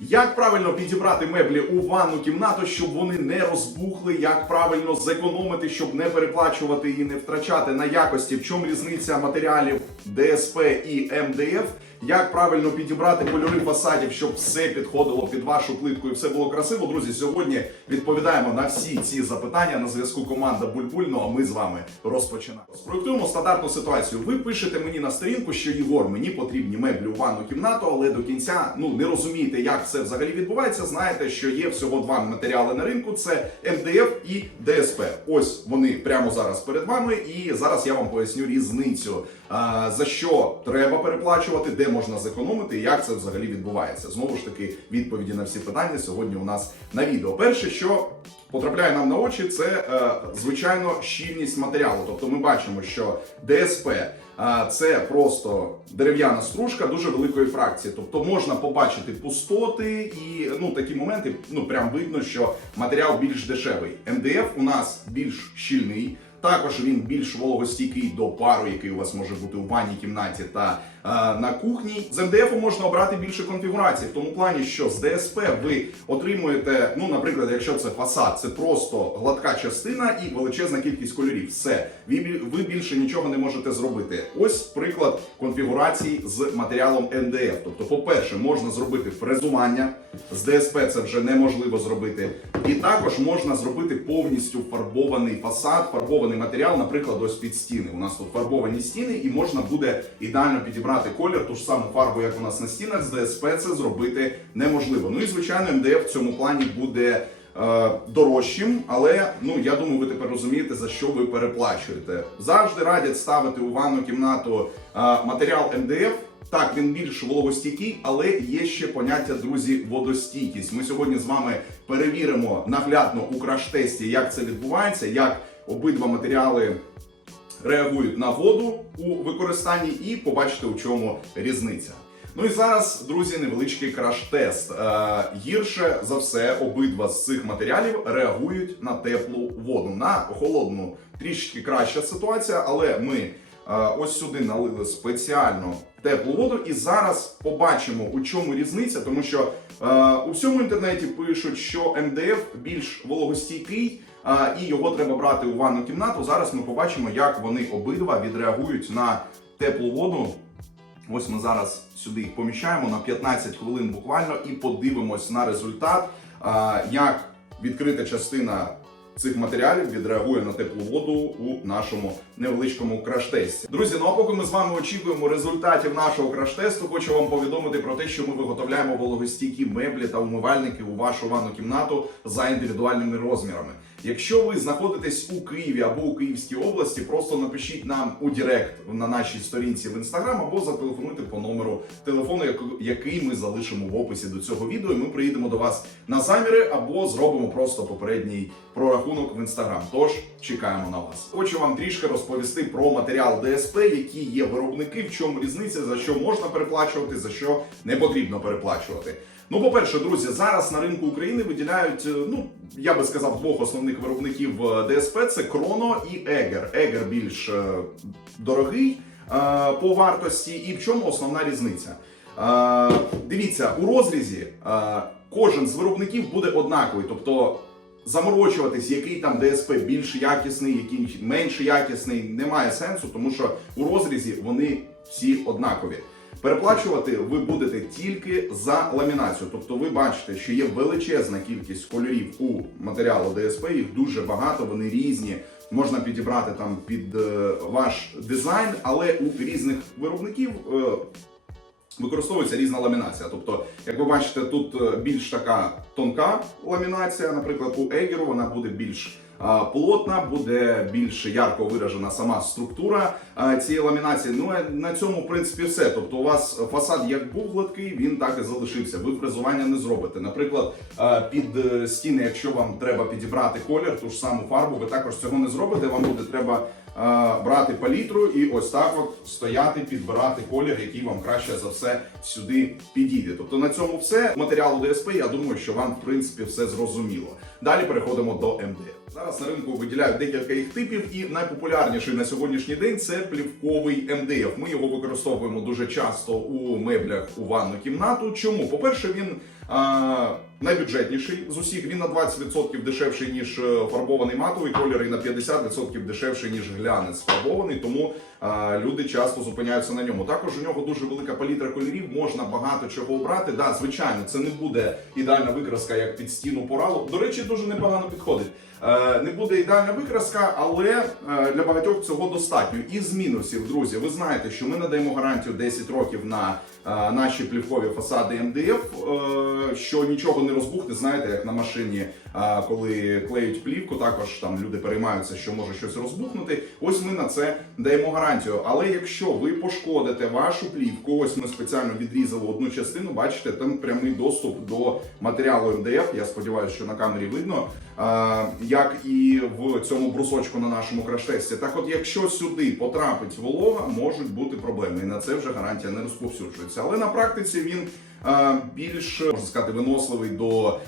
Як правильно підібрати меблі у ванну кімнату, щоб вони не розбухли, як правильно зекономити, щоб не переплачувати і не втрачати на якості, в чому різниця матеріалів ДСП і МДФ, як правильно підібрати кольори фасадів, щоб все підходило під вашу плитку і все було красиво. Друзі, сьогодні відповідаємо на всі ці запитання. На зв'язку команда Бульбульно. А ми з вами розпочинаємо. Спроектуємо стандартну ситуацію. Ви пишете мені на сторінку, що Єгор, мені потрібні меблі у ванну кімнату, але до кінця ну не розумієте, як це взагалі відбувається. Знаєте, що є всього два матеріали на ринку: це МДФ і ДСП. Ось вони прямо зараз перед вами, і зараз я вам поясню різницю. За що треба переплачувати, де можна зекономити, і як це взагалі відбувається. Знову ж таки, відповіді на всі питання сьогодні у нас на відео. Перше, що потрапляє нам на очі, це е, звичайно щільність матеріалу. Тобто ми бачимо, що ДСП е, це просто дерев'яна стружка дуже великої фракції. Тобто можна побачити пустоти і ну такі моменти. Ну прям видно, що матеріал більш дешевий. МДФ у нас більш щільний. Також він більш вологостійкий до пару, який у вас може бути у ванній кімнаті та на кухні. З МДФ можна обрати більше конфігурацій, в тому плані, що з ДСП ви отримуєте, ну, наприклад, якщо це фасад, це просто гладка частина і величезна кількість кольорів. Все, ви, ви більше нічого не можете зробити. Ось приклад конфігурації з матеріалом МДФ. Тобто, по-перше, можна зробити фрезування. З ДСП це вже неможливо зробити. І також можна зробити повністю фарбований фасад, фарбований матеріал, наприклад, ось під стіни. У нас тут фарбовані стіни, і можна буде ідеально підібрати колір, ту ж саму фарбу, як у нас на стінах. З ДСП це зробити неможливо. Ну і звичайно, МДФ в цьому плані буде. е, Дорожчим, але ну я думаю, ви тепер розумієте за що ви переплачуєте. Завжди радять ставити у ванну кімнату е, матеріал МДФ. Так, він більш вологостійкий, але є ще поняття, друзі, водостійкість. Ми сьогодні з вами перевіримо наглядно у краш-тесті, як це відбувається, як обидва матеріали реагують на воду у використанні, і побачите, у чому різниця. Ну і зараз, друзі, невеличкий краш-тест. Е, гірше за все, обидва з цих матеріалів реагують на теплу воду. На холодну трішки краща ситуація, але ми е, ось сюди налили спеціально теплу воду, і зараз побачимо, у чому різниця, тому що е, у всьому інтернеті пишуть, що МДФ більш вологостійкий. І його треба брати у ванну кімнату. Зараз ми побачимо, як вони обидва відреагують на теплу воду. Ось ми зараз сюди їх поміщаємо на 15 хвилин буквально і подивимось на результат, як відкрита частина цих матеріалів відреагує на теплу воду у нашому невеличкому краш-тесті. Друзі, ну а поки ми з вами очікуємо результатів нашого краш-тесту, хочу вам повідомити про те, що ми виготовляємо вологостійкі меблі та умивальники у вашу ванну кімнату за індивідуальними розмірами. Якщо ви знаходитесь у Києві або у Київській області, просто напишіть нам у Директ на нашій сторінці в інстаграм або зателефонуйте по номеру телефону, який ми залишимо в описі до цього відео. І ми приїдемо до вас на заміри або зробимо просто попередній прорахунок в інстаграм. Тож чекаємо на вас. Хочу вам трішки розповісти про матеріал ДСП, які є виробники, в чому різниця, за що можна переплачувати, за що не потрібно переплачувати. Ну, по-перше, друзі, зараз на ринку України виділяють, е, ну я би сказав, двох основних виробників е, ДСП: це Кроно і Егер. Егер більш е, дорогий по вартості, і в чому основна різниця? Дивіться, у розрізі кожен з виробників буде однаковий, тобто. Заморочуватись, який там ДСП більш якісний, який менш якісний, немає сенсу, тому що у розрізі вони всі однакові. Переплачувати ви будете тільки за ламінацію. Тобто ви бачите, що є величезна кількість кольорів у матеріалу ДСП, їх дуже багато, вони різні. Можна підібрати там під е, ваш дизайн, але у різних виробників е, використовується різна ламінація. Тобто, як ви бачите, тут е, більш така тонка ламінація, наприклад, у Егеру вона буде більш плотна, буде більш ярко виражена сама структура цієї ламінації. Ну на цьому, в принципі, все. Тобто, у вас фасад як був гладкий, він так і залишився. Ви фрезування не зробите. Наприклад, під е, стіни, якщо вам треба підібрати колір, ту ж саму фарбу, ви також цього не зробите. Вам буде треба брати палітру і ось так от стояти, підбирати колір, який вам краще за все сюди підійде. Тобто на цьому все. Матеріалу ДСП, я думаю, що вам в принципі все зрозуміло. Далі переходимо до МД. Зараз на ринку виділяють декілька їх типів, і найпопулярніший на сьогоднішній день це плівковий МДФ. Ми його використовуємо дуже часто у меблях у ванну кімнату. Чому? По-перше, він А, найбюджетніший з усіх. Він на 20% дешевший, ніж е, фарбований матовий колір, і на 50% дешевший, ніж глянець фарбований. Тому люди часто зупиняються на ньому. Також у нього дуже велика палітра кольорів, можна багато чого обрати. Да, звичайно, це не буде ідеальна викраска, як під стіну поралу. До речі, дуже непогано підходить. Е, Не буде ідеальна викраска, але е, для багатьох цього достатньо. І з мінусів, друзі, ви знаєте, що ми надаємо гарантію 10 років на е, наші плівкові фасади МДФ, що нічого не розбухне. Знаєте, як на машині, коли клеють плівку, також там люди переймаються, що може щось розбухнути. Ось ми на це даємо гарантію. Але якщо ви пошкодите вашу плівку, ось ми спеціально відрізали одну частину, бачите, там прямий доступ до матеріалу МДФ. Я сподіваюся, що на камері видно. Як і в цьому брусочку на нашому краш-тесті. Так, от, якщо сюди потрапить волога, можуть бути проблеми. І на це вже гарантія не розповсюджується. Але на практиці він більш можна сказати виносливий до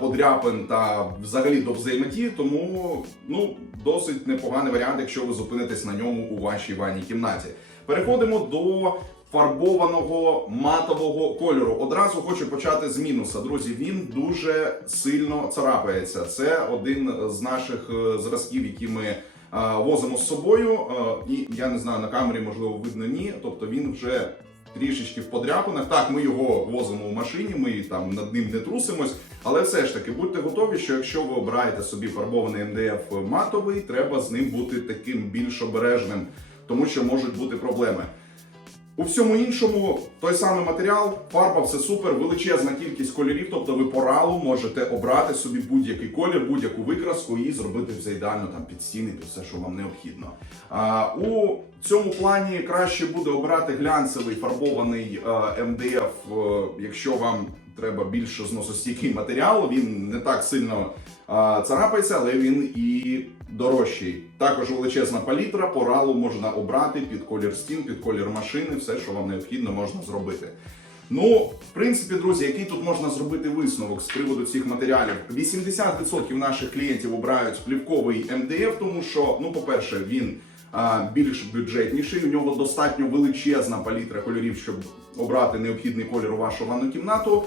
подряпин та взагалі до взаємодії. Тому ну досить непоганий варіант, якщо ви зупинитесь на ньому у вашій ванній кімнаті. Переходимо до фарбованого матового кольору. Одразу хочу почати з мінуса. Друзі, він дуже сильно царапається. Це один з наших е, зразків, які ми е, возимо з собою. Е, І я не знаю, на камері можливо видно ні. Тобто він вже трішечки в подряпинах. Так, ми його возимо в машині, ми там над ним не трусимось. Але все ж таки будьте готові, що якщо ви обираєте собі фарбований МДФ матовий, треба з ним бути таким більш обережним, тому що можуть бути проблеми. У всьому іншому той самий матеріал, фарба, все супер, величезна кількість кольорів. Тобто ви по ралу можете обрати собі будь-який колір, будь-яку викраску і зробити все ідеально там під стіни, то все, що вам необхідно. А, у цьому плані краще буде обрати глянцевий фарбований е, МДФ, е, якщо вам треба більш зносостійкий матеріал. Він не так сильно е, царапається, але він і дорожчий. Також величезна палітра, по ралу можна обрати під колір стін, під колір машини, все, що вам необхідно, можна зробити. Ну, в принципі, друзі, який тут можна зробити висновок з приводу цих матеріалів? 80% наших клієнтів обирають плівковий МДФ, тому що, ну, по-перше, він а, більш бюджетніший. У нього достатньо величезна палітра кольорів, щоб обрати необхідний колір у вашу ванну кімнату.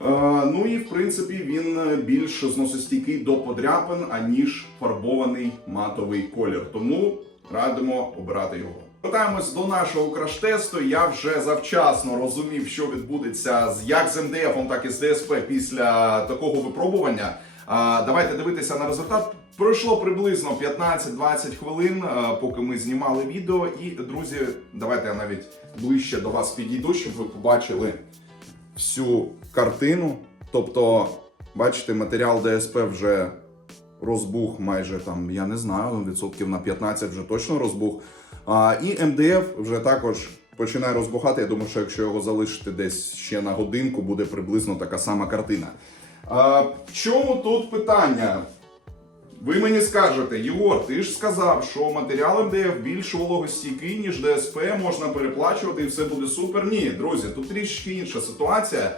Е, Ну і в принципі він більш зносостійкий до подряпин, аніж фарбований матовий колір. Тому радимо обирати його. Повертаємось до нашого краш-тесту. Я вже завчасно розумів, що відбудеться з як з МДФ, так і з ДСП після такого випробування. А, Давайте дивитися на результат. Пройшло приблизно 15-20 хвилин, е, поки ми знімали відео. І друзі, давайте я навіть ближче до вас підійду, щоб ви побачили всю картину. Тобто, бачите, матеріал ДСП вже розбух майже там, я не знаю, відсотків на 15 вже точно розбух. А, і МДФ вже також починає розбухати. Я думаю, що якщо його залишити десь ще на годинку, буде приблизно така сама картина. А, чому тут питання? Ви мені скажете, Єгор, ти ж сказав, що матеріал МДФ більш вологостійкий, ніж ДСП, можна переплачувати і все буде супер. Ні, друзі, тут трішки інша ситуація.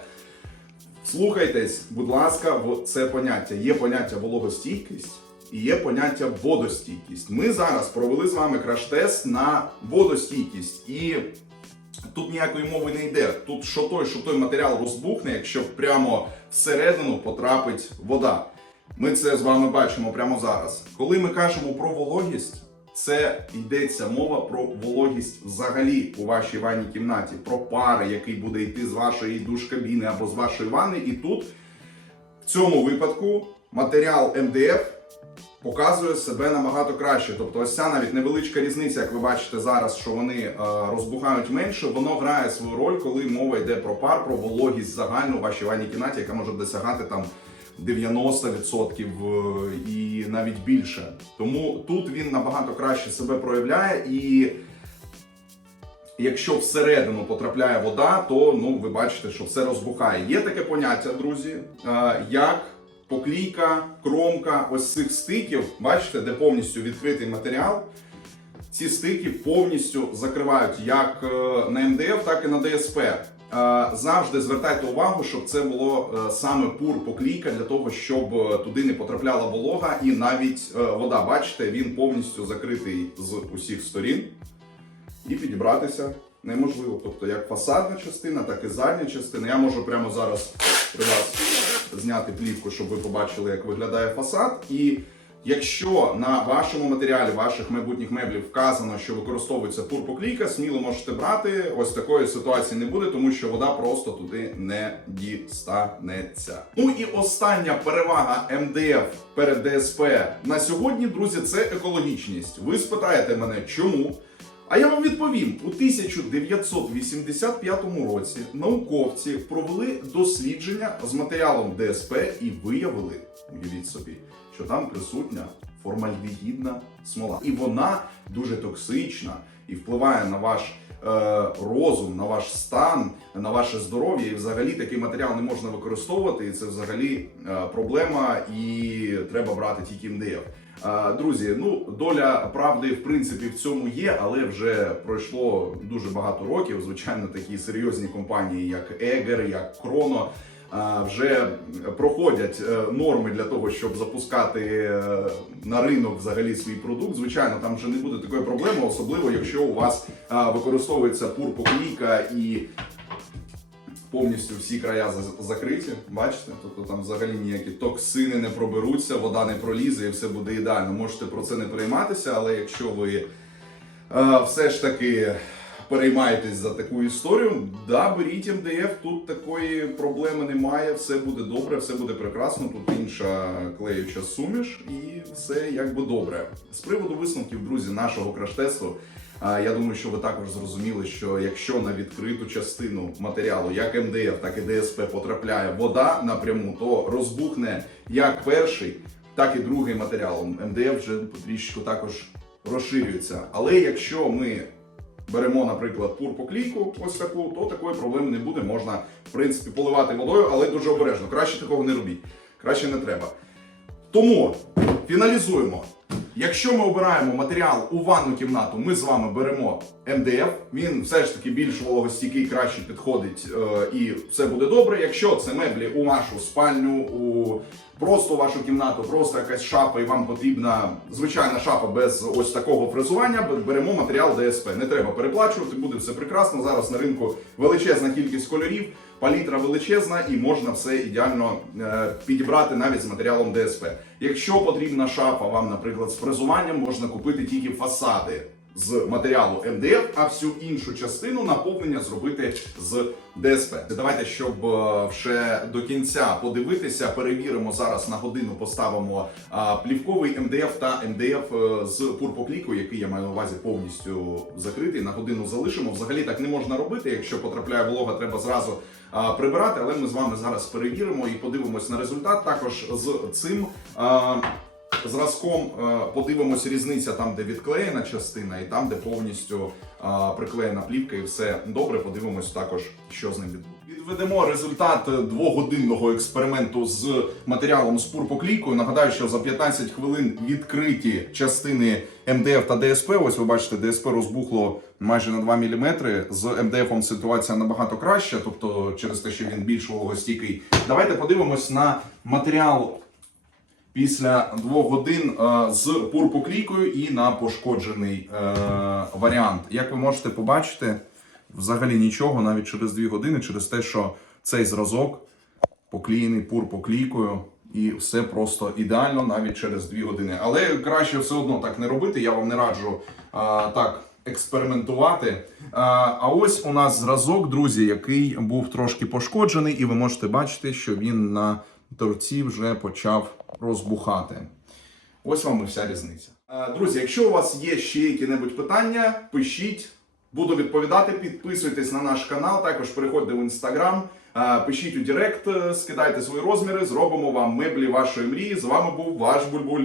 Слухайтесь, будь ласка, в це поняття. Є поняття вологостійкість і є поняття водостійкість. Ми зараз провели з вами краш-тест на водостійкість. І тут ніякої мови не йде. Тут що той, що той матеріал розбухне, якщо прямо всередину потрапить вода. Ми це з вами бачимо прямо зараз. Коли ми кажемо про вологість, це йдеться мова про вологість взагалі у вашій ванній кімнаті, про пари, який буде йти з вашої душ-кабіни або з вашої ванни. І тут, в цьому випадку, матеріал МДФ показує себе набагато краще. Тобто, ось ця навіть невеличка різниця, як ви бачите зараз, що вони е, розбухають менше, воно грає свою роль, коли мова йде про пар, про вологість загальну у вашій ванній кімнаті, яка може досягати там 90% е, і навіть більше. Тому тут він набагато краще себе проявляє і. Якщо всередину потрапляє вода, то ну ви бачите, що все розбухає. Є таке поняття, друзі, е, як поклійка, кромка ось цих стиків. Бачите, де повністю відкритий матеріал. Ці стики повністю закривають як е, на МДФ, так і на ДСП. Завжди звертайте увагу, щоб це було е, саме пур поклійка для того, щоб е, туди не потрапляла волога і навіть е, вода. Бачите, він повністю закритий з усіх сторін. І підібратися неможливо. Тобто як фасадна частина, так і задня частина. Я можу прямо зараз при вас зняти плівку, щоб ви побачили, як виглядає фасад. І якщо на вашому матеріалі, ваших майбутніх меблів вказано, що використовується пурпоклійка, сміло можете брати. Ось такої ситуації не буде, тому що вода просто туди не дістанеться. Ну і остання перевага МДФ перед ДСП на сьогодні, друзі, це екологічність. Ви спитаєте мене, чому? А я вам відповім: у 1985 році науковці провели дослідження з матеріалом ДСП і виявили, уявіть собі, що там присутня формальдегідна смола. І вона дуже токсична і впливає на ваш е, розум, на ваш стан, на ваше здоров'я. І взагалі такий матеріал не можна використовувати. І це взагалі е, проблема, і треба брати тільки МДФ. А, Друзі, ну доля правди в принципі в цьому є, але вже пройшло дуже багато років. Звичайно, такі серйозні компанії, як Егер, як Кроно, вже проходять е, норми для того, щоб запускати е, на ринок взагалі свій продукт. Звичайно, там вже не буде такої проблеми, особливо якщо у вас використовується пурпоклійка і повністю всі края закриті, бачите? Тобто там взагалі ніякі токсини не проберуться, вода не пролізе і все буде ідеально. Можете про це не перейматися, але якщо ви е, все ж таки переймаєтесь за таку історію, да, беріть МДФ, тут такої проблеми немає, все буде добре, все буде прекрасно. Тут інша клеюча суміш, і все якби добре. З приводу висновків, друзі, нашого краш-тесту. Я думаю, що ви також зрозуміли, що якщо на відкриту частину матеріалу, як МДФ, так і ДСП потрапляє вода напряму, то розбухне як перший, так і другий матеріал. МДФ вже потрішку також розширюється. Але якщо ми беремо, наприклад, пурпоклійку, ось таку, то такої проблеми не буде. Можна, в принципі, поливати водою, але дуже обережно. Краще такого не робіть. Краще не треба. Тому фіналізуємо. Якщо ми обираємо матеріал у ванну кімнату, ми з вами беремо МДФ. Він все ж таки більш вологостійкий, краще підходить е, і все буде добре. Якщо це меблі у вашу спальню, у просто вашу кімнату, просто якась шафа, і вам потрібна звичайна шафа без ось такого фрезування, беремо матеріал ДСП. Не треба переплачувати, буде все прекрасно. Зараз на ринку величезна кількість кольорів, палітра величезна і можна все ідеально е, підібрати навіть з матеріалом ДСП. Якщо потрібна шафа, вам, наприклад, з фрезуванням, можна купити тільки фасади з матеріалу МДФ, а всю іншу частину наповнення зробити з ДСП. Давайте, щоб е, ще до кінця подивитися, перевіримо зараз на годину, поставимо плівковий МДФ та МДФ е, з пурпоклікою, який я маю на увазі повністю закритий. На годину залишимо. Взагалі так не можна робити. Якщо потрапляє волога, треба зразу прибирати. Але ми з вами зараз перевіримо і подивимось на результат. Також з цим. Зразком е, подивимось різниця там, де відклеєна частина, і там, де повністю е, приклеєна плівка, і все добре. Подивимось також, що з ним відбудеться. Відведемо результат двогодинного експерименту з матеріалом з пурпоклійкою. Нагадаю, що за 15 хвилин відкриті частини МДФ та ДСП. Ось ви бачите, ДСП розбухло майже на 2 мм. З МДФ ситуація набагато краща, тобто через те, що він більш вологостійкий. Давайте подивимось на матеріал після двох годин е, з пурпоклійкою і на пошкоджений е, варіант. Як ви можете побачити, взагалі нічого навіть через дві години, через те, що цей зразок поклеєний пурпоклійкою. І все просто ідеально навіть через дві години. Але краще все одно так не робити. Я вам не раджу а, так експериментувати. А, а ось у нас зразок, друзі, який був трошки пошкоджений, і ви можете бачити, що він на торці вже почав розбухати. Ось вам і вся різниця. Е, Друзі, якщо у вас є ще які-небудь питання, пишіть. Буду відповідати. Підписуйтесь на наш канал. Також переходьте в інстаграм, е, пишіть у Директ, е, скидайте свої розміри, зробимо вам меблі вашої мрії. З вами був ваш Бульбуль.